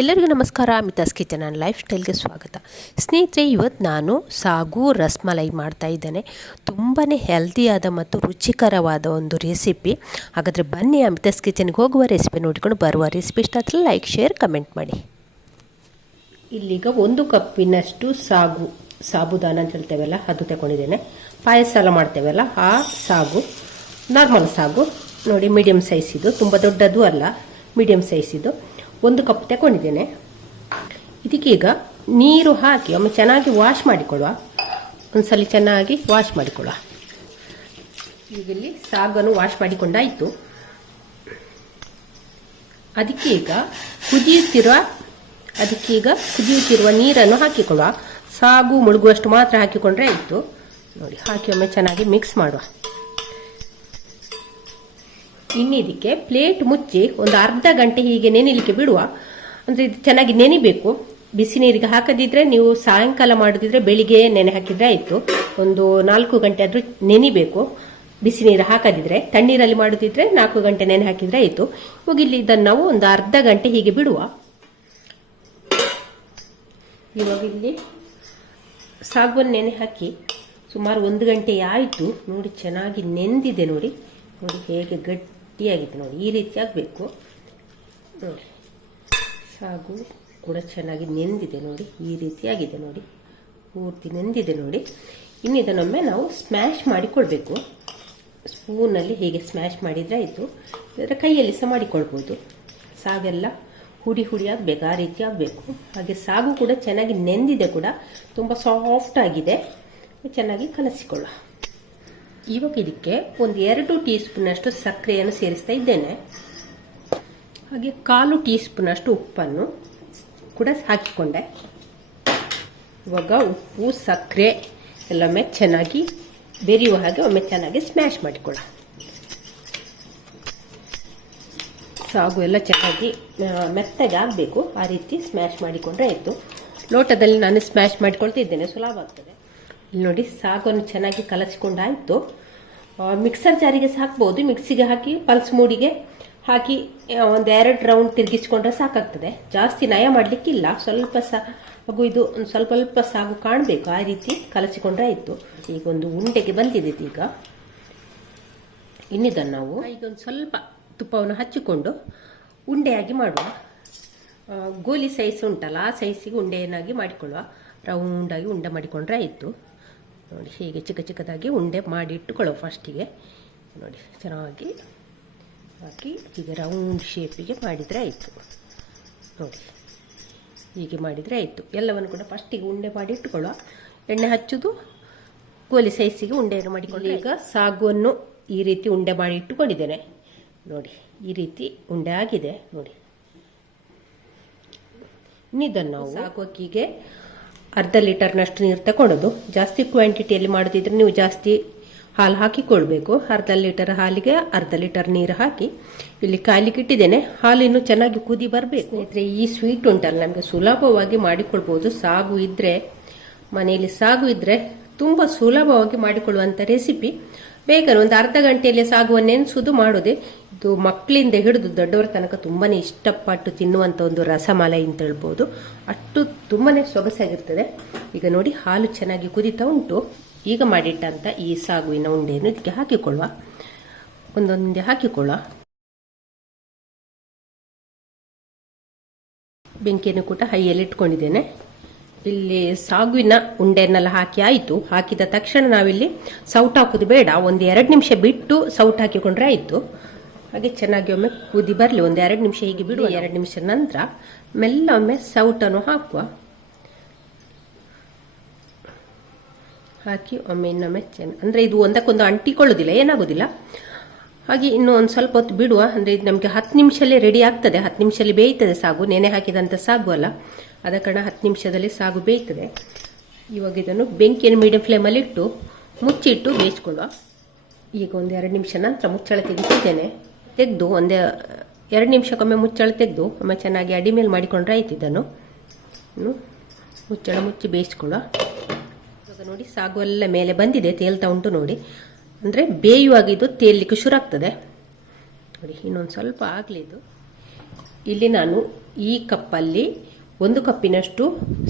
ಎಲ್ಲರಿಗೂ ನಮಸ್ಕಾರ, Mitha's kitchen and life ಸ್ಟೈಲ್ಗೆ ಸ್ವಾಗತ. ಸ್ನೇಹಿತರೆ, ಇವತ್ತು ನಾನು ಸಾಗು ರಸ್ಮಲೈ ಮಾಡ್ತಾ ಇದ್ದೇನೆ. ತುಂಬಾ ಹೆಲ್ದಿಯಾದ ಮತ್ತು ರುಚಿಕರವಾದ ಒಂದು ರೆಸಿಪಿ ಹಾಗಾದರೆ ಬನ್ನಿ ಅಮಿತಾಸ್ ಕಿಚನ್ಗೆ ಹೋಗುವ ರೆಸಿಪಿ ನೋಡಿಕೊಂಡು ಬರುವ ರೆಸಿಪಿ ಇಷ್ಟ ಆದರೆ ಲೈಕ್ ಶೇರ್ ಕಮೆಂಟ್ ಮಾಡಿ. ಇಲ್ಲಿಗ ಒಂದು ಕಪ್ಪಿನಷ್ಟು ಸಾಗು, ಸಾಬುದಾನ ಅಂತ ಹೇಳ್ತೇವಲ್ಲ, ಅದು ತಗೊಂಡಿದ್ದೇನೆ. ಪಾಯಸ ಎಲ್ಲ ಮಾಡ್ತೇವಲ್ಲ, ಆ ಸಾಗು ನಾರ್ಮಲ್ ಸಾಗು. ನೋಡಿ ಮೀಡಿಯಮ್ ಸೈಜ್ ಇದು. ತುಂಬ ದೊಡ್ಡದು ಅಲ್ಲ ಮೀಡಿಯಮ್ ಸೈಜ್ ಇದು. ಒಂದು ಕಪ್ ತಗೊಂಡಿದ್ದೇನೆ ಇದಕ್ಕೀಗ ನೀರು ಹಾಕಿ, ಒಮ್ಮೆ ಚೆನ್ನಾಗಿ ವಾಶ್ ಮಾಡಿಕೊಳ್ಳುವ ಒಂದ್ಸಲಿ ಚೆನ್ನಾಗಿ ವಾಶ್ ಮಾಡಿಕೊಳ್ಳುವ ಈಗ ಇಲ್ಲಿ ಸಾಗನ್ನು ವಾಶ್ ಮಾಡಿಕೊಂಡಾಯಿತು. ಅದಕ್ಕೀಗ ಕುದಿಯುತ್ತಿರುವ ಅದಕ್ಕೀಗ ಕುದಿಯುತ್ತಿರುವ ನೀರನ್ನು ಹಾಕಿಕೊಳ್ಳುವ. ಸಾಗು ಮುಳುಗುವಷ್ಟು ಮಾತ್ರ ಹಾಕಿಕೊಂಡ್ರೆ ಆಯಿತು. ನೋಡಿ, ಹಾಕಿ ಒಮ್ಮೆ ಚೆನ್ನಾಗಿ ಮಿಕ್ಸ್ ಮಾಡುವ. ಇನ್ನು ಇದಕ್ಕೆ ಪ್ಲೇಟ್ ಮುಚ್ಚಿ ಒಂದು ಅರ್ಧ ಗಂಟೆ ಹೀಗೆ ನೆನಿಲಿಕ್ಕೆ ಬಿಡುವ. ಅಂದರೆ ಇದು ಚೆನ್ನಾಗಿ ನೆನಿಬೇಕು. ಬಿಸಿ ನೀರಿಗೆ ಹಾಕದಿದ್ರೆ ನೀವು ಸಾಯಂಕಾಲ ಮಾಡೋದಿದ್ರೆ ಬೆಳಿಗ್ಗೆ ನೆನೆ ಹಾಕಿದ್ರೆ ಆಯಿತು. ಒಂದು ನಾಲ್ಕು ಗಂಟೆ ಆದರೂ ನೆನಿಬೇಕು. ಬಿಸಿ ನೀರು ಹಾಕದಿದ್ರೆ, ತಣ್ಣೀರಲ್ಲಿ ಮಾಡೋದಿದ್ರೆ ನಾಲ್ಕು ಗಂಟೆ ನೆನೆ ಹಾಕಿದ್ರೆ ಆಯಿತು. ಇವಾಗ ಇಲ್ಲಿ ಇದನ್ನು ನಾವು ಒಂದು ಅರ್ಧ ಗಂಟೆ ಹೀಗೆ ಬಿಡುವ. ಇವಾಗ ಇಲ್ಲಿ ಸಾಗುವನ್ನು ನೆನೆ ಹಾಕಿ ಸುಮಾರು ಒಂದು ಗಂಟೆ ಆಯಿತು. ನೋಡಿ ಚೆನ್ನಾಗಿ ನೆಂದಿದೆ ನೋಡಿ. ನೋಡಿ ಹೇಗೆ ಗಟ್ಟಿಯಾಗಿದೆ ನೋಡಿ, ಈ ರೀತಿ ಆಗಬೇಕು. ನೋಡಿ, ಸಾಗು ಕೂಡ ಚೆನ್ನಾಗಿ ನೆಂದಿದೆ ನೋಡಿ, ಈ ರೀತಿಯಾಗಿದೆ ನೋಡಿ, ಪೂರ್ತಿ ನೆಂದಿದೆ ನೋಡಿ. ಇನ್ನು ಇದನ್ನೊಮ್ಮೆ ನಾವು ಸ್ಮ್ಯಾಶ್ ಮಾಡಿಕೊಳ್ಬೇಕು ಸ್ಪೂನಲ್ಲಿ ಹೀಗೆ ಸ್ಮ್ಯಾಶ್ ಮಾಡಿದರೆ ಆಯಿತು. ಇದರ ಕೈಯಲ್ಲಿ ಸಹ ಮಾಡಿಕೊಳ್ಬೋದು. ಸಾಗೆಲ್ಲ ಹುಡಿ ಹುಡಿ ಆಗಬೇಕು, ಆ ರೀತಿ ಆಗಬೇಕು. ಹಾಗೆ ಸಾಗು ಕೂಡ ಚೆನ್ನಾಗಿ ನೆಂದಿದೆ ಕೂಡ, ತುಂಬ ಸಾಫ್ಟ್ ಆಗಿದೆ. ಚೆನ್ನಾಗಿ ಕಲಸಿಕೊಳ್ಳುವ ಇವಾಗ ಇದಕ್ಕೆ ಒಂದು ಎರಡು ಟೀ ಸ್ಪೂನಷ್ಟು ಸಕ್ಕರೆಯನ್ನು ಸೇರಿಸ್ತಾ ಇದ್ದೇನೆ. ಹಾಗೆ ಕಾಲು ಟೀ ಸ್ಪೂನಷ್ಟು ಉಪ್ಪನ್ನು ಕೂಡ ಹಾಕಿಕೊಂಡೆ. ಇವಾಗ ಉಪ್ಪು, ಸಕ್ಕರೆ ಎಲ್ಲೊಮ್ಮೆ ಚೆನ್ನಾಗಿ ಬೆರೆಯುವ ಹಾಗೆ ಒಮ್ಮೆ ಚೆನ್ನಾಗಿ ಸ್ಮ್ಯಾಶ್ ಮಾಡಿಕೊಳ್ಳ ಸಾಗು ಎಲ್ಲ ಚೆನ್ನಾಗಿ ಮೆತ್ತಗೆ ಆಗಬೇಕು. ಆ ರೀತಿ ಸ್ಮ್ಯಾಶ್ ಮಾಡಿಕೊಂಡ್ರೆ ಆಯಿತು. ಲೋಟದಲ್ಲಿ ನಾನು ಸ್ಮ್ಯಾಶ್ ಮಾಡಿಕೊಳ್ತಿದ್ದೇನೆ ಸುಲಭ ಆಗ್ತದೆ. ನೋಡಿ, ಸಾಗನ್ನು ಚೆನ್ನಾಗಿ ಕಲಸಿಕೊಂಡಾಯಿತು. ಮಿಕ್ಸರ್ ಜಾರಿಗೆ ಸಾಕ್ಬೋದು. ಮಿಕ್ಸಿಗೆ ಹಾಕಿ ಪಲ್ಸ್ ಮೂಡಿಗೆ ಹಾಕಿ ಒಂದು ಎರಡು ರೌಂಡ್ ತಿರುಗಿಸ್ಕೊಂಡ್ರೆ ಸಾಕಾಗ್ತದೆ. ಜಾಸ್ತಿ ನಯ ಮಾಡಲಿಕ್ಕಿಲ್ಲ. ಸ್ವಲ್ಪ ಸಾಗು ಇದು ಒಂದು ಸ್ವಲ್ಪ ಸ್ವಲ್ಪ ಸಾಗು ಕಾಣಬೇಕು. ಆ ರೀತಿ ಕಲಸಿಕೊಂಡ್ರೆ ಆಯಿತು ಈಗ ಒಂದು ಉಂಡೆಗೆ ಬಂದಿದೆ ಈಗ. ಇನ್ನಿದನ್ನು ನಾವು ಈಗ ಒಂದು ಸ್ವಲ್ಪ ತುಪ್ಪವನ್ನು ಹಚ್ಚಿಕೊಂಡು ಉಂಡೆಯಾಗಿ ಮಾಡುವ. ಗೋಲಿ ಸೈಜ್ ಉಂಟಲ್ಲ, ಆ ಸೈಜಿಗೆ ಉಂಡೆಯನ್ನಾಗಿ ಮಾಡಿಕೊಳ್ಳುವ. ರೌಂಡಾಗಿ ಉಂಡೆ ಮಾಡಿಕೊಂಡ್ರೆ ಆಯಿತು. ನೋಡಿ ಹೀಗೆ ಚಿಕ್ಕ ಚಿಕ್ಕದಾಗಿ ಉಂಡೆ ಮಾಡಿ ಇಟ್ಟುಕೊಳ್ಳುವ ಫಸ್ಟಿಗೆ. ನೋಡಿ ಚೆನ್ನಾಗಿ ಹಾಕಿ ಹೀಗೆ ರೌಂಡ್ ಶೇಪಿಗೆ ಮಾಡಿದರೆ ಆಯಿತು. ನೋಡಿ ಹೀಗೆ ಮಾಡಿದರೆ ಆಯಿತು. ಎಲ್ಲವನ್ನು ಕೂಡ ಫಸ್ಟಿಗೆ ಉಂಡೆ ಮಾಡಿ ಇಟ್ಟುಕೊಳ್ಳುವ. ಎಣ್ಣೆ ಹಚ್ಚೋದು ಕೋಲಿ ಸೈಸಿಗೆ ಉಂಡೆಯನ್ನು ಮಾಡಿಕೊಂಡು ಈಗ ಸಾಗುವನ್ನು ಈ ರೀತಿ ಉಂಡೆ ಮಾಡಿ ಇಟ್ಟುಕೊಂಡಿದ್ದೇನೆ. ನೋಡಿ ಈ ರೀತಿ ಉಂಡೆ ಆಗಿದೆ. ನೋಡಿ ಇನ್ನಿದನ್ನು ನಾವು ಸಾಗುವಕ್ಕಿಗೆ ಅರ್ಧ ಲೀಟರ್ನಷ್ಟು ನೀರು ತಗೊಳ್ಳೋದು ಜಾಸ್ತಿ ಕ್ವಾಂಟಿಟಿಯಲ್ಲಿ ಮಾಡೋದಿದ್ರೆ ನೀವು ಜಾಸ್ತಿ ಹಾಲು ಹಾಕಿಕೊಳ್ಬೇಕು. ಅರ್ಧ ಲೀಟರ್ ಹಾಲಿಗೆ ಅರ್ಧ ಲೀಟರ್ ನೀರು ಹಾಕಿ ಇಲ್ಲಿ ಕಾಲಿಗೆ ಹಾಲು ಇನ್ನೂ ಚೆನ್ನಾಗಿ ಕುದಿ ಬರಬೇಕು. ಸ್ನೇಹಿತರೆ, ಈ ಸ್ವೀಟ್ ಉಂಟಲ್ಲ, ನಮಗೆ ಸುಲಭವಾಗಿ ಮಾಡಿಕೊಳ್ಬೋದು. ಸಾಗು ಇದ್ದರೆ ಮನೆಯಲ್ಲಿ ಸಾಗು ಇದ್ದರೆ ತುಂಬ ಸುಲಭವಾಗಿ ಮಾಡಿಕೊಳ್ಳುವಂಥ ರೆಸಿಪಿ ಬೇಗನೆ ಒಂದು ಅರ್ಧ ಗಂಟೆಯಲ್ಲಿ ಸಾಗುವ ನೆನ್ಸುದು ಮಾಡೋದೆ. ಇದು ಮಕ್ಕಳಿಂದ ಹಿಡಿದು ದೊಡ್ಡವರ ತನಕ ತುಂಬಾ ಇಷ್ಟಪಟ್ಟು ತಿನ್ನುವಂಥ ಒಂದು ರಸಮಲೈ ಅಂತ ಹೇಳ್ಬೋದು. ಅಷ್ಟು ತುಂಬಾ ಸೊಗಸಾಗಿರ್ತದೆ. ಈಗ ನೋಡಿ ಹಾಲು ಚೆನ್ನಾಗಿ ಕುದಿತಾ ಉಂಟು. ಈಗ ಮಾಡಿಟ್ಟಂತ ಈ ಸಾಗುವಿನ ಉಂಡೆಯನ್ನು ಇದಕ್ಕೆ ಹಾಕಿಕೊಳ್ಳುವ. ಒಂದೊಂದೇ ಹಾಕಿಕೊಳ್ಳುವ. ಬೆಂಕಿಯನ್ನು ಕೂಡ ಹೈಯಲ್ಲಿ ಇಟ್ಕೊಂಡಿದ್ದೇನೆ. ಇಲ್ಲಿ ಸಾಗುವಿನ ಉಂಡೆಯನ್ನೆಲ್ಲ ಹಾಕಿ ಆಯಿತು. ಹಾಕಿದ ತಕ್ಷಣ ನಾವಿಲ್ಲಿ ಸೌಟ್ ಹಾಕೋದು ಬೇಡ. ಒಂದು ಎರಡು ನಿಮಿಷ ಬಿಟ್ಟು ಸೌಟ್ ಹಾಕಿಕೊಂಡ್ರೆ ಆಯಿತು. ಹಾಗೆ ಚೆನ್ನಾಗಿ ಒಮ್ಮೆ ಕುದಿ ಬರಲಿ. ಒಂದು ಎರಡು ನಿಮಿಷ ಹೀಗೆ ಬಿಡುವ ಎರಡು ನಿಮಿಷ ನಂತರ ಮೆಲ್ಲ ಒಮ್ಮೆ ಸೌಟನ್ನು ಹಾಕುವ. ಹಾಕಿ ಒಮ್ಮೆ ಇನ್ನೊಮ್ಮೆ ಚೆನ್ನ ಅಂದರೆ ಇದು ಒಂದಕ್ಕೊಂದು ಅಂಟಿಕೊಳ್ಳೋದಿಲ್ಲ ಏನಾಗೋದಿಲ್ಲ. ಹಾಗೆ ಇನ್ನು ಒಂದು ಸ್ವಲ್ಪ ಹೊತ್ತು ಬಿಡುವ. ಅಂದರೆ ಇದು ನಮಗೆ ಹತ್ತು ನಿಮಿಷಲ್ಲೇ ರೆಡಿ ಆಗ್ತದೆ. ಹತ್ತು ನಿಮಿಷದಲ್ಲಿ ಬೇಯ್ತದೆ ಸಾಗು. ನೆನೆ ಹಾಕಿದಂಥ ಸಾಗು ಅಲ್ಲ. ಆದ ಕಾರಣ ಹತ್ತು ನಿಮಿಷದಲ್ಲಿ ಸಾಗು ಬೇಯ್ತದೆ. ಇವಾಗ ಇದನ್ನು ಬೆಂಕಿಯನ್ನು ಮೀಡಿಯಂ ಫ್ಲೇಮಲ್ಲಿ ಇಟ್ಟು ಮುಚ್ಚಿಟ್ಟು ಬೇಯಿಸ್ಕೊಳ್ಳುವ. ಈಗ ಒಂದು ಎರಡು ನಿಮಿಷ ನಂತರ ಮುಚ್ಚಳ ತೆಗಿತಿದ್ದೇನೆ ತೆಗೆದು ಒಂದು, ಎರಡು ನಿಮಿಷಕ್ಕೊಮ್ಮೆ ಮುಚ್ಚಳ ತೆಗೆದು ಒಮ್ಮೆ ಚೆನ್ನಾಗಿ ಅಡಿ ಮೇಲೆ ಮಾಡಿಕೊಂಡ್ರೆ ಆಯ್ತು ಇದನ್ನು. ಮುಚ್ಚಳ ಮುಚ್ಚಿ ಬೇಯಿಸ್ಕೊಳ್ಳುವ. ಇವಾಗ ನೋಡಿ, ಸಾಗು ಎಲ್ಲ ಮೇಲೆ ಬಂದಿದೆ, ತೇಲ್ತಾ ಉಂಟು ನೋಡಿ. ಅಂದರೆ ಬೇಯುವಾಗ ಇದು ಶುರು ಆಗ್ತದೆ. ನೋಡಿ, ಇನ್ನೊಂದು ಸ್ವಲ್ಪ ಆಗಲಿದ್ದು. ಇಲ್ಲಿ ನಾನು ಈ ಕಪ್ಪಲ್ಲಿ ಒಂದು ಕಪ್ಪಿನಷ್ಟು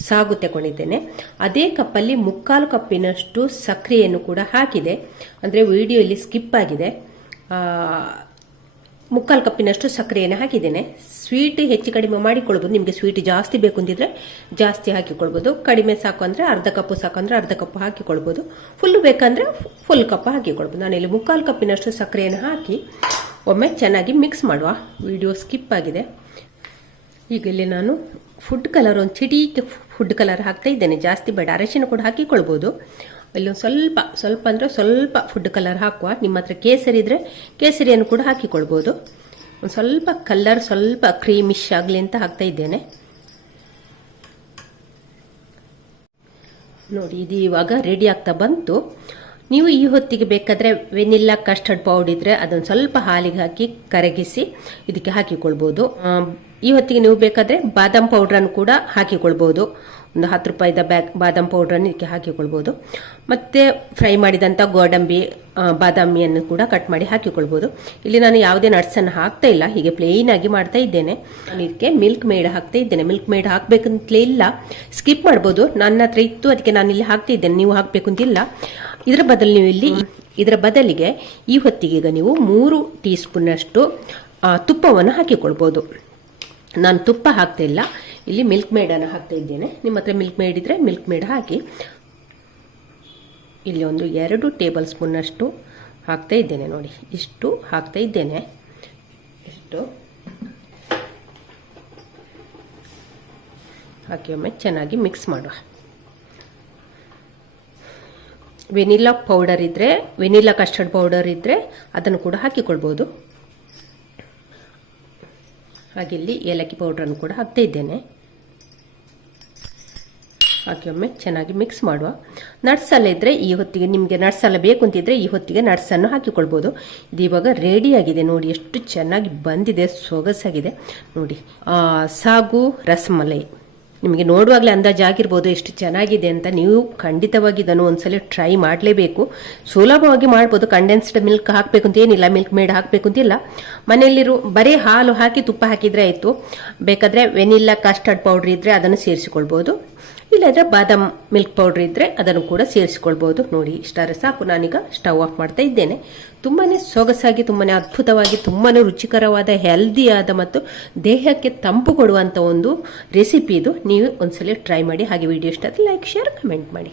ಸಾಗು ತಗೊಂಡಿದ್ದೇನೆ. ಅದೇ ಕಪ್ಪಲ್ಲಿ ಮುಕ್ಕಾಲು ಕಪ್ಪಿನಷ್ಟು ಸಕ್ಕರೆಯನ್ನು ಕೂಡ ಹಾಕಿದೆ. ಅಂದರೆ ವಿಡಿಯೋ ಇಲ್ಲಿ ಸ್ಕಿಪ್ ಆಗಿದೆ. ಮುಕ್ಕಾಲು ಕಪ್ಪಿನಷ್ಟು ಸಕ್ಕರೆಯನ್ನು ಹಾಕಿದ್ದೇನೆ. ಸ್ವೀಟ್ ಹೆಚ್ಚು ಕಡಿಮೆ ಮಾಡಿಕೊಳ್ಬೋದು. ನಿಮಗೆ ಸ್ವೀಟ್ ಜಾಸ್ತಿ ಬೇಕು ಅಂತಿದ್ರೆ ಜಾಸ್ತಿ ಹಾಕಿಕೊಳ್ಬೋದು. ಕಡಿಮೆ ಸಾಕು ಅಂದರೆ ಅರ್ಧ ಕಪ್ಪು ಸಾಕು ಅಂದರೆ ಅರ್ಧ ಕಪ್ ಹಾಕಿಕೊಳ್ಬೋದು. ಫುಲ್ ಬೇಕಂದ್ರೆ ಫುಲ್ ಕಪ್ ಹಾಕಿಕೊಳ್ಬೋದು. ನಾನಿಲ್ಲಿ ಮುಕ್ಕಾಲು ಕಪ್ಪಿನಷ್ಟು ಸಕ್ಕರೆಯನ್ನು ಹಾಕಿ ಒಮ್ಮೆ ಚೆನ್ನಾಗಿ ಮಿಕ್ಸ್ ಮಾಡುವ. ವಿಡಿಯೋ ಸ್ಕಿಪ್ ಆಗಿದೆ. ಈಗ ಇಲ್ಲಿ ನಾನು ಫುಡ್ ಕಲರ್ ಒಂದು ಚಿಟಿಕೆ ಫುಡ್ ಕಲರ್ ಹಾಕ್ತಾ ಇದ್ದೇನೆ. ಜಾಸ್ತಿ ಬೇಡ. ಅರಶಿನ ಕೂಡ ಹಾಕಿಕೊಳ್ಬೋದು. ಇಲ್ಲಿ ಒಂದು ಸ್ವಲ್ಪ ಸ್ವಲ್ಪ ಅಂದರೆ ಸ್ವಲ್ಪ ಫುಡ್ ಕಲರ್ ಹಾಕುವ. ನಿಮ್ಮ ಹತ್ರ ಕೇಸರಿ ಇದ್ದರೆ ಕೇಸರಿಯನ್ನು ಕೂಡ ಹಾಕಿಕೊಳ್ಬೋದು. ಒಂದು ಸ್ವಲ್ಪ ಕಲರ್ ಸ್ವಲ್ಪ ಕ್ರೀಮಿಶ್ ಆಗಲಿ ಅಂತ ಹಾಕ್ತಾ ಇದ್ದೇನೆ. ನೋಡಿ, ಇದು ಇವಾಗ ರೆಡಿ ಆಗ್ತಾ ಬಂತು. ನೀವು ಈ ಹೊತ್ತಿಗೆ ಬೇಕಾದ್ರೆ ವೆನಿಲ್ಲಾ ಕಸ್ಟರ್ಡ್ ಪೌಡರ್ ಇದ್ರೆ ಅದನ್ನು ಸ್ವಲ್ಪ ಹಾಲಿಗೆ ಹಾಕಿ ಕರಗಿಸಿ ಇದಕ್ಕೆ ಹಾಕಿಕೊಳ್ಬೋದು. ಈ ಹೊತ್ತಿಗೆ ನೀವು ಬೇಕಾದ್ರೆ ಬಾದಾಮ್ ಪೌಡ್ರನ್ನು ಕೂಡ ಹಾಕಿಕೊಳ್ಬೋದು. ಒಂದು ಹತ್ತು ರೂಪಾಯಿದ ಬ್ಯಾಗ್ ಬಾದಾಮ್ ಪೌಡ್ರನ್ನು ಇದಕ್ಕೆ ಹಾಕಿಕೊಳ್ಬೋದು. ಮತ್ತೆ ಫ್ರೈ ಮಾಡಿದಂಥ ಗೋಡಂಬಿ ಬಾದಾಮಿಯನ್ನು ಕೂಡ ಕಟ್ ಮಾಡಿ ಹಾಕಿಕೊಳ್ಬೋದು. ಇಲ್ಲಿ ನಾನು ಯಾವುದೇ ನಟ್ಸನ್ನು ಹಾಕ್ತಾ ಇಲ್ಲ, ಹೀಗೆ ಪ್ಲೇನ್ ಆಗಿ ಮಾಡ್ತಾ ಇದ್ದೇನೆ. ಇದಕ್ಕೆ ಮಿಲ್ಕ್ ಮೇಡ್ ಹಾಕ್ತಾ ಇದ್ದೇನೆ. ಮಿಲ್ಕ್ ಮೇಡ್ ಹಾಕ್ಬೇಕಂತಲೇ ಇಲ್ಲ. ಸ್ಕಿಪ್ ಮಾಡ್ಬೋದು. ನನ್ನ ಹತ್ರ ಇತ್ತು, ಅದಕ್ಕೆ ನಾನು ಇಲ್ಲಿ ಹಾಕ್ತಾ ಇದ್ದೇನೆ. ನೀವು ಹಾಕಬೇಕು ಅಂತಿಲ್ಲ ಇದರ ಬದಲು ನೀವು ಇಲ್ಲಿ ಇದರ ಬದಲಿಗೆ ಈ ಹೊತ್ತಿಗೆ ನೀವು ಮೂರು ಟೀ ಸ್ಪೂನ್ನಷ್ಟು ಆ, ತುಪ್ಪವನ್ನು ಹಾಕಿಕೊಳ್ಬೋದು. ನಾನು ತುಪ್ಪ ಹಾಕ್ತಾ ಇಲ್ಲ. ಇಲ್ಲಿ ಮಿಲ್ಕ್ ಮೇಡನ್ನು ಹಾಕ್ತಾ ಇದ್ದೇನೆ. ನಿಮ್ಮ ಹತ್ರ ಮಿಲ್ಕ್ ಮೇಡ್ ಇದ್ರೆ ಮಿಲ್ಕ್ ಮೇಡ್ ಹಾಕಿ. ಇಲ್ಲಿ ಒಂದು ಎರಡು ಟೇಬಲ್ ಸ್ಪೂನಷ್ಟು ಹಾಕ್ತಾ ಇದ್ದೇನೆ ನೋಡಿ. ಇಷ್ಟು ಹಾಕ್ತಾ ಇದ್ದೇನೆ. ಇಷ್ಟು ಹಾಕಿ ಒಮ್ಮೆ ಚೆನ್ನಾಗಿ ಮಿಕ್ಸ್ ಮಾಡುವ. ವೆನಿಲಾ ಪೌಡರ್ ಇದ್ದರೆ ವೆನಿಲಾ ಕಸ್ಟರ್ಡ್ ಪೌಡರ್ ಇದ್ದರೆ ಅದನ್ನು ಕೂಡ ಹಾಕಿಕೊಳ್ಬೋದು. ಹಾಗೆ ಇಲ್ಲಿ ಏಲಕ್ಕಿ ಪೌಡ್ರನ್ನು ಕೂಡ ಹಾಕ್ತಾ ಇದ್ದೇನೆ. ಹಾಕಿ ಒಮ್ಮೆ ಚೆನ್ನಾಗಿ ಮಿಕ್ಸ್ ಮಾಡುವ. ನಟ್ಸ್ ಇದ್ರೆ ಈ ಹೊತ್ತಿಗೆ ನಿಮಗೆ ನಟ್ಸ್ ಎಲ್ಲ ಬೇಕು ಅಂತಿದ್ರೆ ಈ ಹೊತ್ತಿಗೆ ನಟ್ಸನ್ನು ಹಾಕಿಕೊಳ್ಬೋದು. ಇದು ಇವಾಗ ಆಗಿದೆ ನೋಡಿ, ಎಷ್ಟು ಚೆನ್ನಾಗಿ ಬಂದಿದೆ, ಸೊಗಸಾಗಿದೆ. ನೋಡಿ ಸಾಗು ರಸಮಲೈ. ನಿಮಗೆ ನೋಡುವಾಗಲೇ ಅಂದಾಜಾಗಿರ್ಬೋದು ಎಷ್ಟು ಚೆನ್ನಾಗಿದೆ ಅಂತ ನೀವು ಖಂಡಿತವಾಗಿ ಇದನ್ನು ಒಂದ್ಸಲ ಟ್ರೈ ಮಾಡಲೇಬೇಕು. ಸುಲಭವಾಗಿ ಮಾಡ್ಬೋದು. ಕಂಡೆನ್ಸ್ಡ್ ಮಿಲ್ಕ್ ಹಾಕಬೇಕು ಅಂತ ಏನಿಲ್ಲ. ಮಿಲ್ಕ್ ಮೇಡ್ ಹಾಕಬೇಕು ಅಂತಿಲ್ಲ ಮನೆಯಲ್ಲಿರೋ ಬರೀ ಹಾಲು ಹಾಕಿ ತುಪ್ಪ ಹಾಕಿದ್ರೆ ಆಯಿತು. ಬೇಕಾದರೆ ವೆನಿಲ್ಲಾ ಕಸ್ಟರ್ಡ್ ಪೌಡ್ರ್ ಇದ್ದರೆ ಅದನ್ನು ಸೇರಿಸಿಕೊಳ್ಬೋದು. ಇಲ್ಲಾಂದರೆ ಬಾದಾಮ್ ಮಿಲ್ಕ್ ಪೌಡರ್ ಇದ್ರೆ ಅದನ್ನು ಕೂಡ ಸೇರಿಸ್ಕೊಳ್ಬೋದು. ನೋಡಿ, ಇಷ್ಟಾದ್ರೆ ಸಾಕು. ನಾನೀಗ ಸ್ಟವ್ ಆಫ್ ಮಾಡ್ತಾ ಇದ್ದೇನೆ. ತುಂಬಾ ಸೊಗಸಾಗಿ ತುಂಬಾ ಅದ್ಭುತವಾಗಿ ತುಂಬಾ ರುಚಿಕರವಾದ, ಹೆಲ್ದಿಯಾದ ಮತ್ತು ದೇಹಕ್ಕೆ ತಂಪು ಕೊಡುವಂಥ ಒಂದು ರೆಸಿಪಿ ಇದು. ನೀವು ಒಂದ್ಸಲ ಟ್ರೈ ಮಾಡಿ. ಹಾಗೆ ವಿಡಿಯೋ ಇಷ್ಟ ಲೈಕ್ ಶೇರ್ ಕಮೆಂಟ್ ಮಾಡಿ.